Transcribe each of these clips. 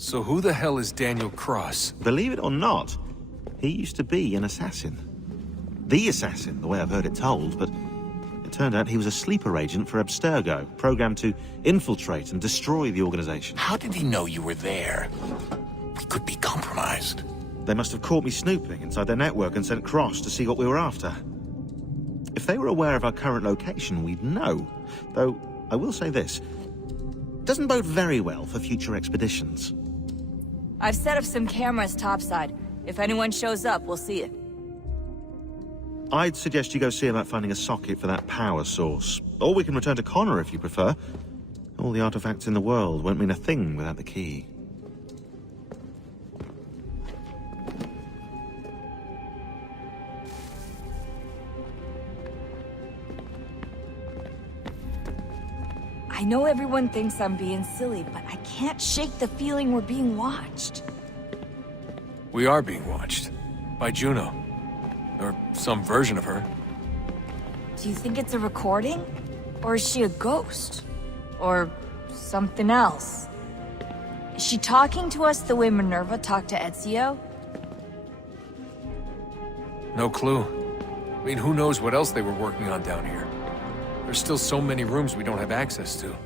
So who the hell is Daniel Cross? Believe it or not, he used to be an assassin. The assassin, the way I've heard it told, but it turned out he was a sleeper agent for Abstergo, programmed to infiltrate and destroy the organization. How did he know you were there? We could be compromised. They must have caught me snooping inside their network and sent Cross to see what we were after. If they were aware of our current location, we'd know. Though, I will say this. Doesn't bode very well for future expeditions. I've set up some cameras topside. If anyone shows up, we'll see it. I'd suggest you go see about finding a socket for that power source. Or we can return to Connor if you prefer. All the artifacts in the world won't mean a thing without the key. I know everyone thinks I'm being silly, but I can't shake the feeling we're being watched. We are being watched. By Juno. Or some version of her. Do you think it's a recording? Or is she a ghost? Or something else? Is she talking to us the way Minerva talked to Ezio? No clue. I mean, who knows what else they were working on down here? There's still so many rooms we don't have access to.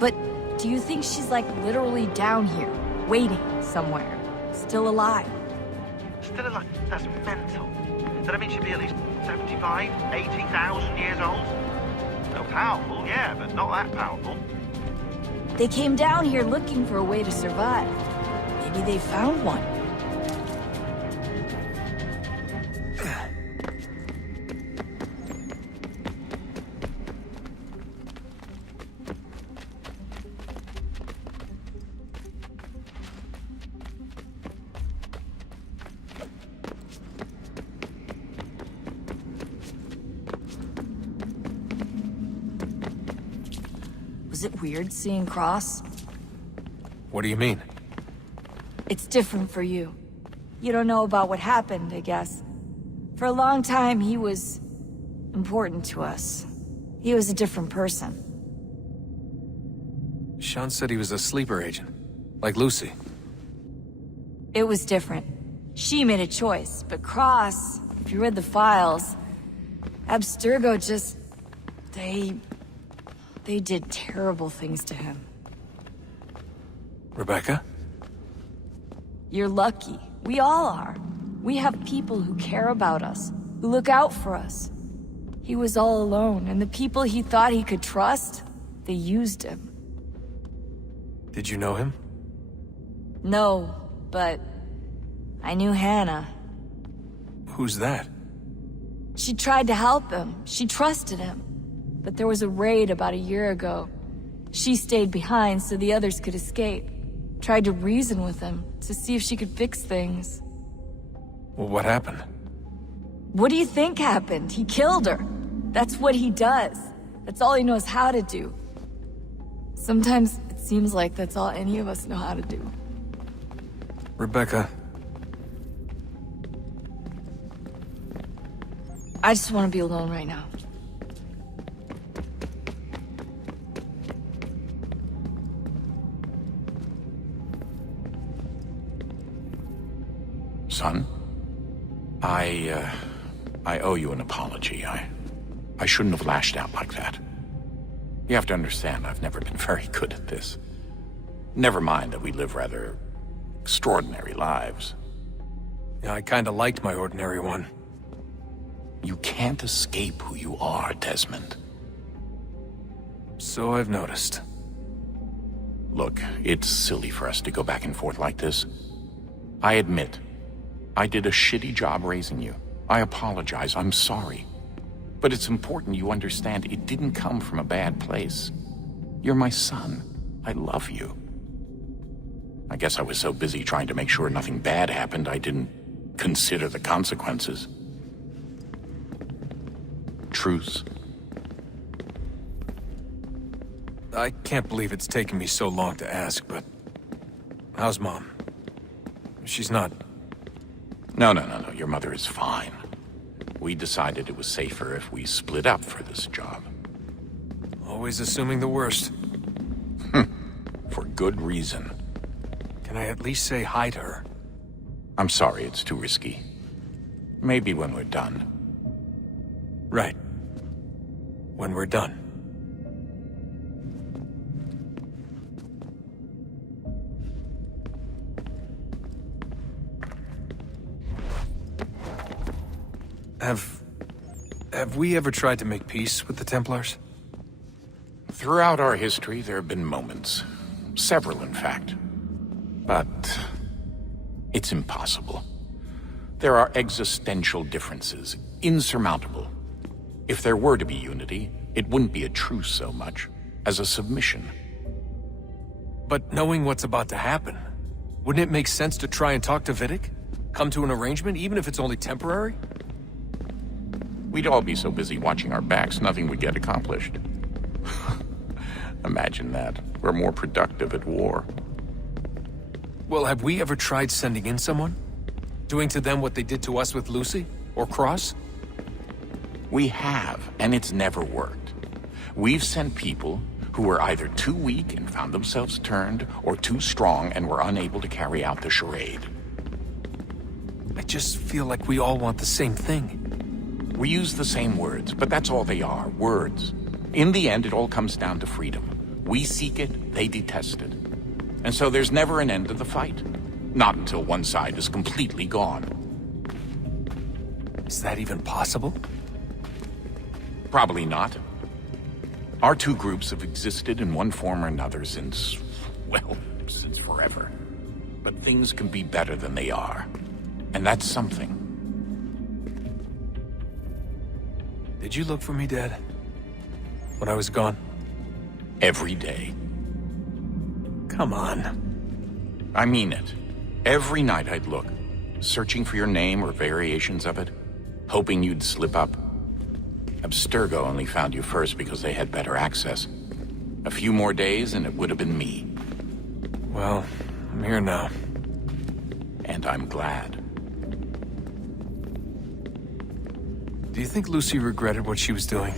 But do you think she's like literally down here, waiting somewhere, still alive? Still alive? That's mental. That means she'd be at least 75, 80,000 years old? So powerful, yeah, but not that powerful. They came down here looking for a way to survive. Maybe they found one. Was it weird seeing Cross? What do you mean? It's different for you. You don't know about what happened, I guess. For a long time, he was important to us. He was a different person. Sean said he was a sleeper agent. Like Lucy. It was different. She made a choice, but Cross, if you read the files, Abstergo just... They did terrible things to him. Rebecca? You're lucky. We all are. We have people who care about us, who look out for us. He was all alone, and the people he thought he could trust, they used him. Did you know him? No, but I knew Hannah. Who's that? She tried to help him. She trusted him. But there was a raid about a year ago. She stayed behind so the others could escape. Tried to reason with him to see if she could fix things. Well, what happened? What do you think happened? He killed her. That's what he does. That's all he knows how to do. Sometimes it seems like that's all any of us know how to do. Rebecca. I just want to be alone right now. Son, I owe you an apology. I shouldn't have lashed out like that. You have to understand, I've never been very good at this. Never mind that we live rather extraordinary lives. Yeah, I kinda liked my ordinary one. You can't escape who you are, Desmond. So I've noticed. Look, it's silly for us to go back and forth like this. I admit, I did a shitty job raising you. I apologize, I'm sorry. But it's important you understand it didn't come from a bad place. You're my son. I love you. I guess I was so busy trying to make sure nothing bad happened, I didn't consider the consequences. Truce. I can't believe it's taken me so long to ask, but... how's Mom? She's not... No. Your mother is fine. We decided it was safer if we split up for this job. Always assuming the worst. For good reason. Can I at least say hi to her? I'm sorry, it's too risky. Maybe when we're done. Right. When we're done. Have we ever tried to make peace with the Templars? Throughout our history, there have been moments. Several, in fact. But it's impossible. There are existential differences, insurmountable. If there were to be unity, it wouldn't be a truce so much as a submission. But knowing what's about to happen, wouldn't it make sense to try and talk to Vidic? Come to an arrangement, even if it's only temporary? We'd all be so busy watching our backs, nothing would get accomplished. Imagine that. We're more productive at war. Well, have we ever tried sending in someone? Doing to them what they did to us with Lucy? Or Cross? We have, and it's never worked. We've sent people who were either too weak and found themselves turned, or too strong and were unable to carry out the charade. I just feel like we all want the same thing. We use the same words, but that's all they are, words. In the end, it all comes down to freedom. We seek it, they detest it. And so there's never an end to the fight. Not until one side is completely gone. Is that even possible? Probably not. Our two groups have existed in one form or another since, well, since forever. But things can be better than they are. And that's something. Did you look for me, Dad? When I was gone? Every day. Come on. I mean it. Every night I'd look, searching for your name or variations of it, hoping you'd slip up. Abstergo only found you first because they had better access. A few more days and it would have been me. Well, I'm here now. And I'm glad. Do you think Lucy regretted what she was doing?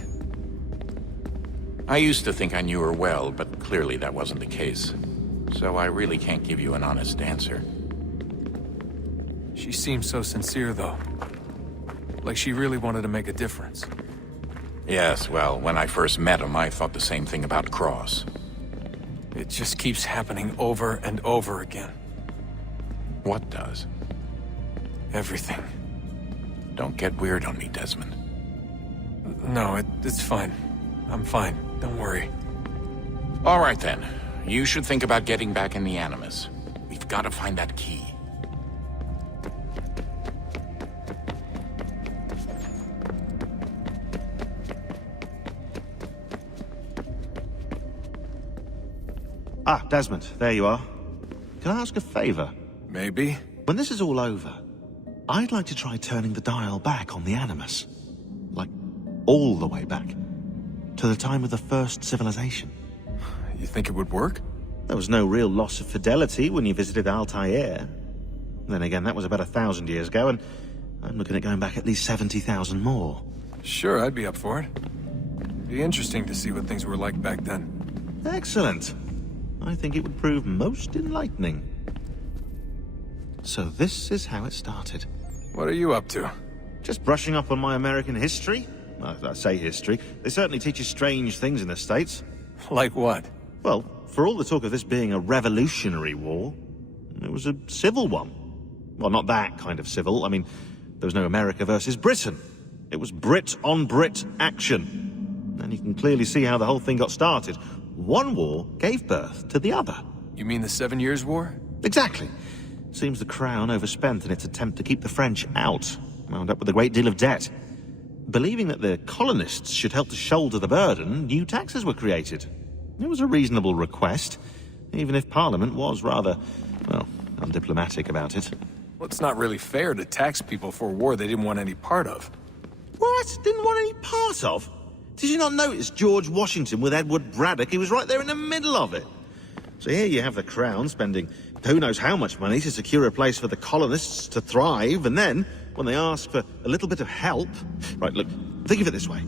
I used to think I knew her well, but clearly that wasn't the case. So I really can't give you an honest answer. She seemed so sincere, though. Like she really wanted to make a difference. Yes, well, when I first met him, I thought the same thing about Cross. It just keeps happening over and over again. What does? Everything. Don't get weird on me, Desmond. No, it's fine. I'm fine. Don't worry. All right, then. You should think about getting back in the Animus. We've got to find that key. Ah, Desmond, there you are. Can I ask a favor? Maybe? When this is all over, I'd like to try turning the dial back on the Animus. Like, all the way back. To the time of the first civilization. You think it would work? There was no real loss of fidelity when you visited Altair. Then again, that was about 1,000 years ago, and I'm looking at going back at least 70,000 more. Sure, I'd be up for it. Be interesting to see what things were like back then. Excellent. I think it would prove most enlightening. So this is how it started. What are you up to? Just brushing up on my American history. Well, I say history. They certainly teach you strange things in the States. Like what? Well, for all the talk of this being a revolutionary war, it was a civil one. Well, not that kind of civil. I mean, there was no America versus Britain. It was Brit on Brit action. And you can clearly see how the whole thing got started. One war gave birth to the other. You mean the 7 Years' War? Exactly. Seems the Crown overspent in its attempt to keep the French out, wound up with a great deal of debt. Believing that the colonists should help to shoulder the burden, new taxes were created. It was a reasonable request, even if Parliament was rather, well, undiplomatic about it. Well, it's not really fair to tax people for a war they didn't want any part of. What? Didn't want any part of? Did you not notice George Washington with Edward Braddock? He was right there in the middle of it. So here you have the Crown spending who knows how much money to secure a place for the colonists to thrive, and then, when they ask for a little bit of help... Right, look, think of it this way.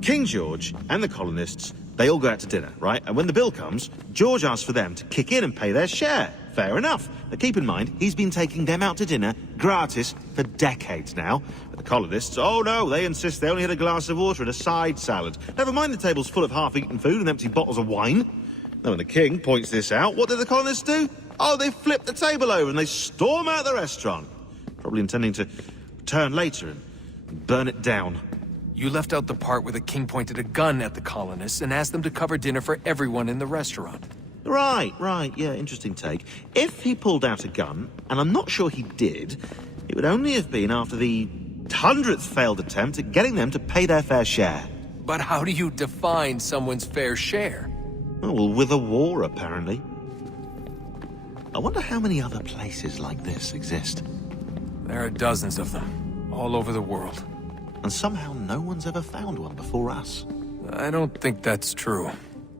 King George and the colonists, they all go out to dinner, right? And when the bill comes, George asks for them to kick in and pay their share. Fair enough. But keep in mind, he's been taking them out to dinner gratis for decades now. But the colonists, oh no, they insist they only had a glass of water and a side salad. Never mind the table's full of half-eaten food and empty bottles of wine. Now when the king points this out, what do the colonists do? Oh, they flip the table over and they storm out the restaurant. Probably intending to return later and burn it down. You left out the part where the king pointed a gun at the colonists and asked them to cover dinner for everyone in the restaurant. Right, yeah, interesting take. If he pulled out a gun, and I'm not sure he did, it would only have been after the 100th failed attempt at getting them to pay their fair share. But how do you define someone's fair share? Oh, well, with a war, apparently. I wonder how many other places like this exist. There are dozens of them, all over the world. And somehow no one's ever found one before us. I don't think that's true.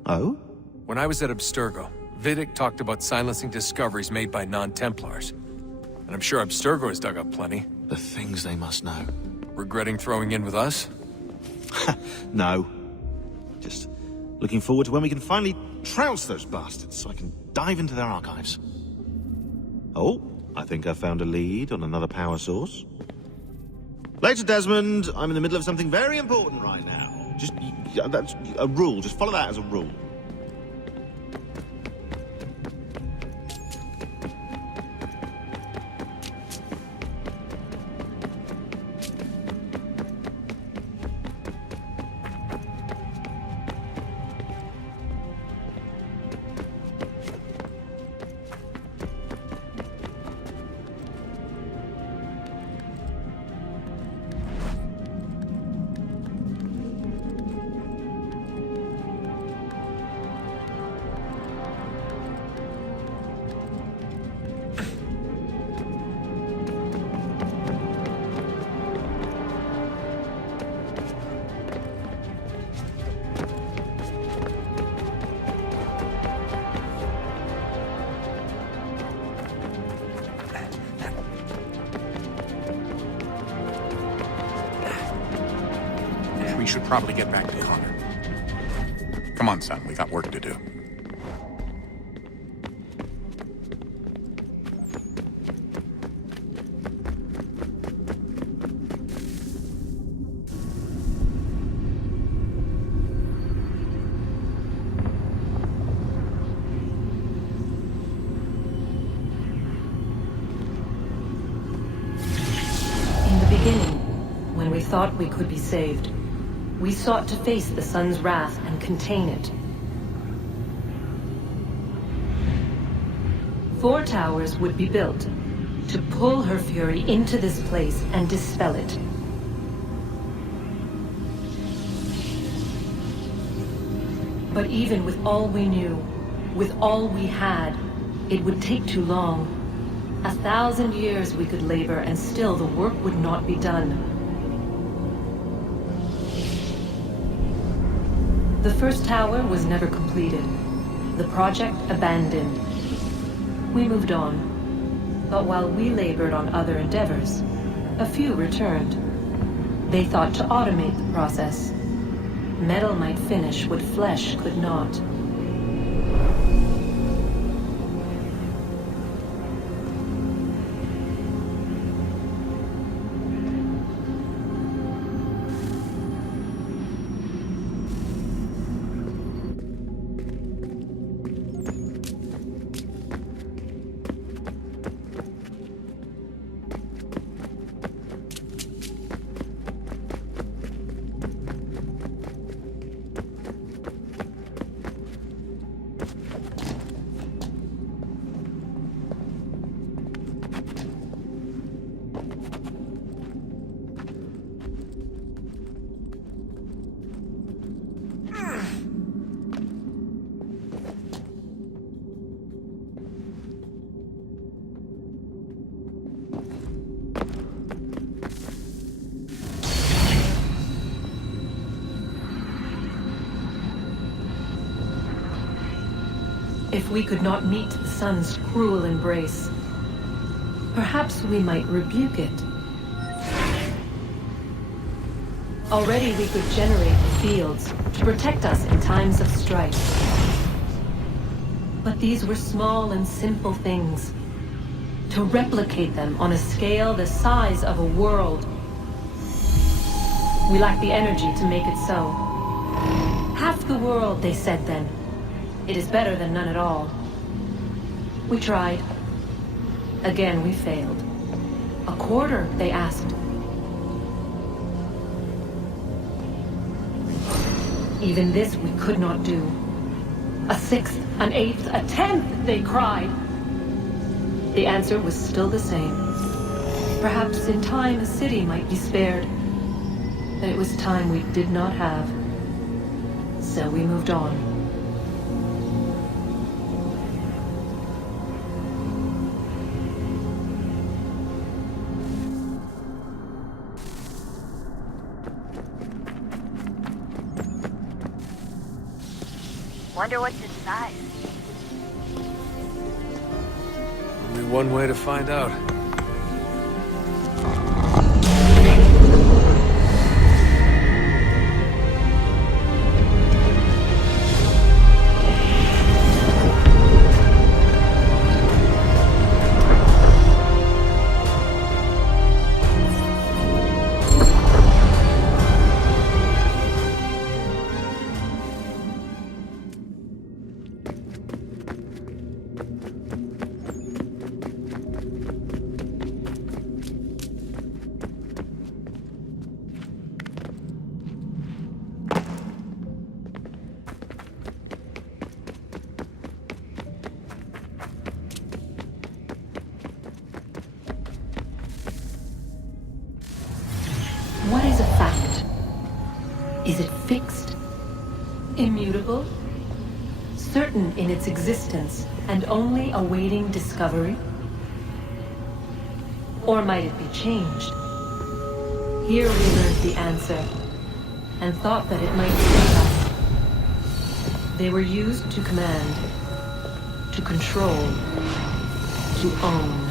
Oh? When I was at Abstergo, Vidic talked about silencing discoveries made by non-Templars. And I'm sure Abstergo has dug up plenty. The things they must know. Regretting throwing in with us? No. Just looking forward to when we can finally trounce those bastards so I can dive into their archives. Oh, I think I found a lead on another power source. Later, Desmond. I'm in the middle of something very important right now. Just, that's a rule. Just follow that as a rule. We should probably get back to Connor. Come on, son, we got work to do. In the beginning, when we thought we could be saved, we sought to face the sun's wrath and contain it. 4 towers would be built to pull her fury into this place and dispel it. But even with all we knew, with all we had, it would take too long. 1,000 years we could labor and still the work would not be done. The first tower was never completed. The project abandoned. We moved on. But while we labored on other endeavors, a few returned. They thought to automate the process. Metal might finish what flesh could not. If we could not meet the sun's cruel embrace, perhaps we might rebuke it. Already we could generate the fields to protect us in times of strife. But these were small and simple things. To replicate them on a scale the size of a world, we lack the energy to make it so. Half the world, they said then. It is better than none at all. We tried. Again, we failed. A quarter, they asked. Even this we could not do. A sixth, an eighth, a tenth, they cried. The answer was still the same. Perhaps in time a city might be spared. But it was time we did not have. So we moved on. Wonder what's inside. Only one way to find out. What is a fact? Is it fixed? Immutable? Certain in its existence and only awaiting discovery? Or might it be changed? Here we learned the answer, and thought that it might save us. They were used to command, to control, to own.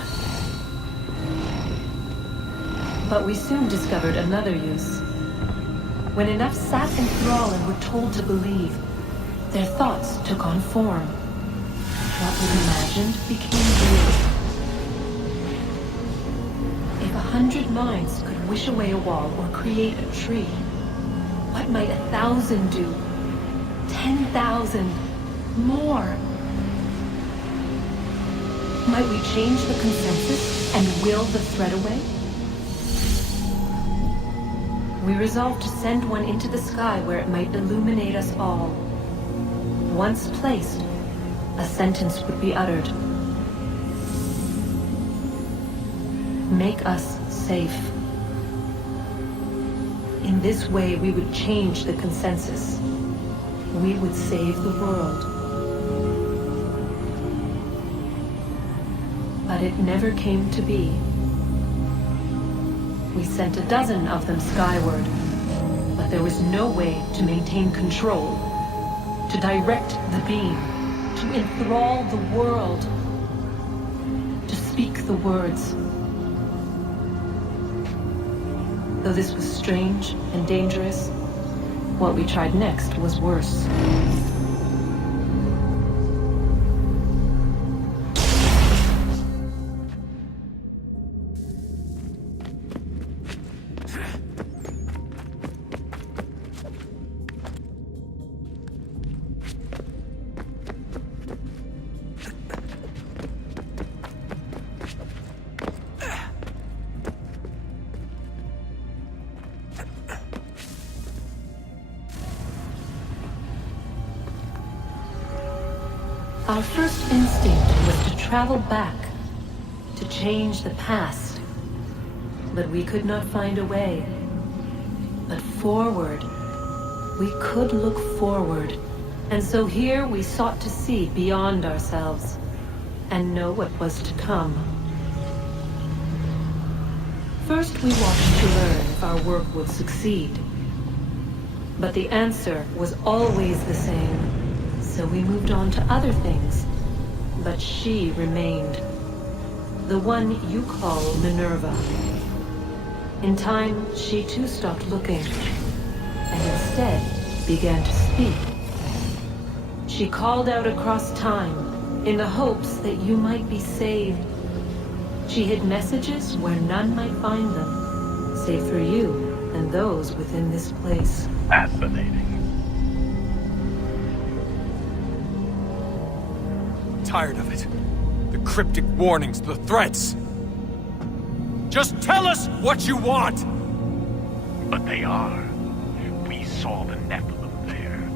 But we soon discovered another use. When enough sat in thrall and were told to believe, their thoughts took on form. What was imagined became real. If 100 minds could wish away a wall or create a tree, what might 1,000 do? 10,000? More? Might we change the consensus and will the thread away? We resolved to send one into the sky where it might illuminate us all. Once placed, a sentence would be uttered. Make us safe. In this way, we would change the consensus. We would save the world. But it never came to be. We sent a dozen of them skyward, but there was no way to maintain control, to direct the beam, to enthrall the world, to speak the words. Though this was strange and dangerous, what we tried next was worse. Our first instinct was to travel back, to change the past. But we could not find a way. But forward, we could look forward. And so here we sought to see beyond ourselves, and know what was to come. First we watched to learn if our work would succeed. But the answer was always the same. So we moved on to other things, but she remained. The one you call Minerva. In time, she too stopped looking, and instead began to speak. She called out across time in the hopes that you might be saved. She hid messages where none might find them, save for you and those within this place. Fascinating. Tired of it. The cryptic warnings, the threats. Just tell us what you want! But they are. We saw the Nephilim there.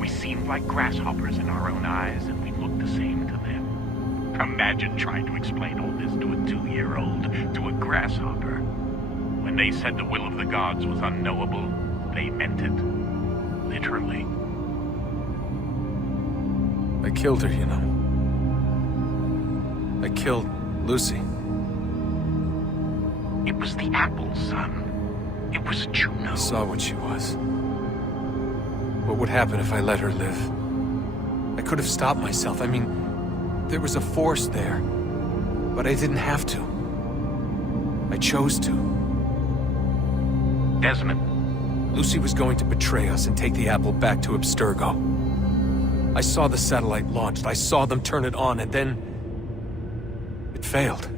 We seemed like grasshoppers in our own eyes, and we looked the same to them. Imagine trying to explain all this to a 2-year-old, to a grasshopper. When they said the will of the gods was unknowable, they meant it. Literally. I killed her, you know. I killed Lucy. It was the apple, son. It was Juno. I saw what she was. What would happen if I let her live? I could have stopped myself. I mean, there was a force there. But I didn't have to. I chose to. Desmond. Lucy was going to betray us and take the apple back to Abstergo. I saw the satellite launched. I saw them turn it on, and then... it failed.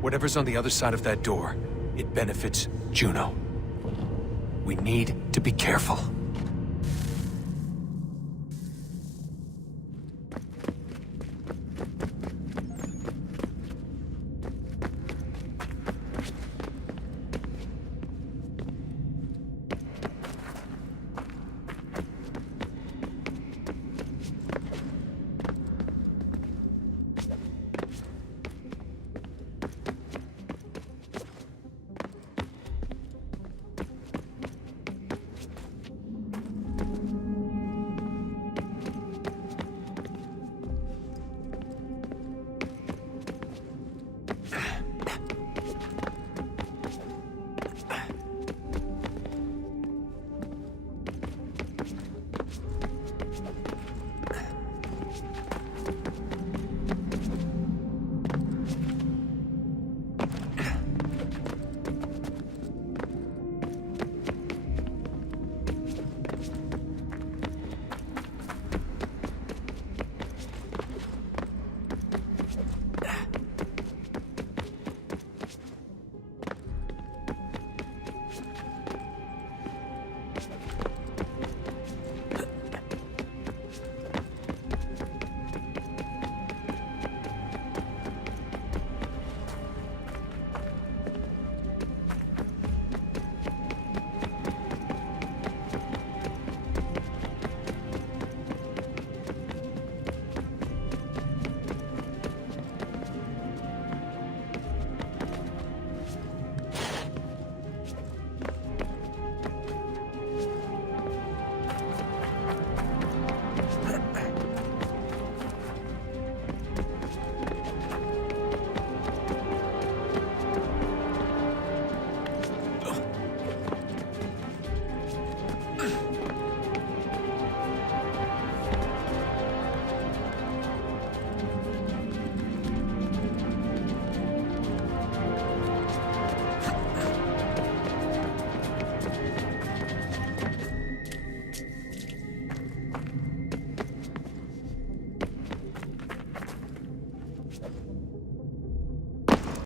Whatever's on the other side of that door, it benefits Juno. We need to be careful.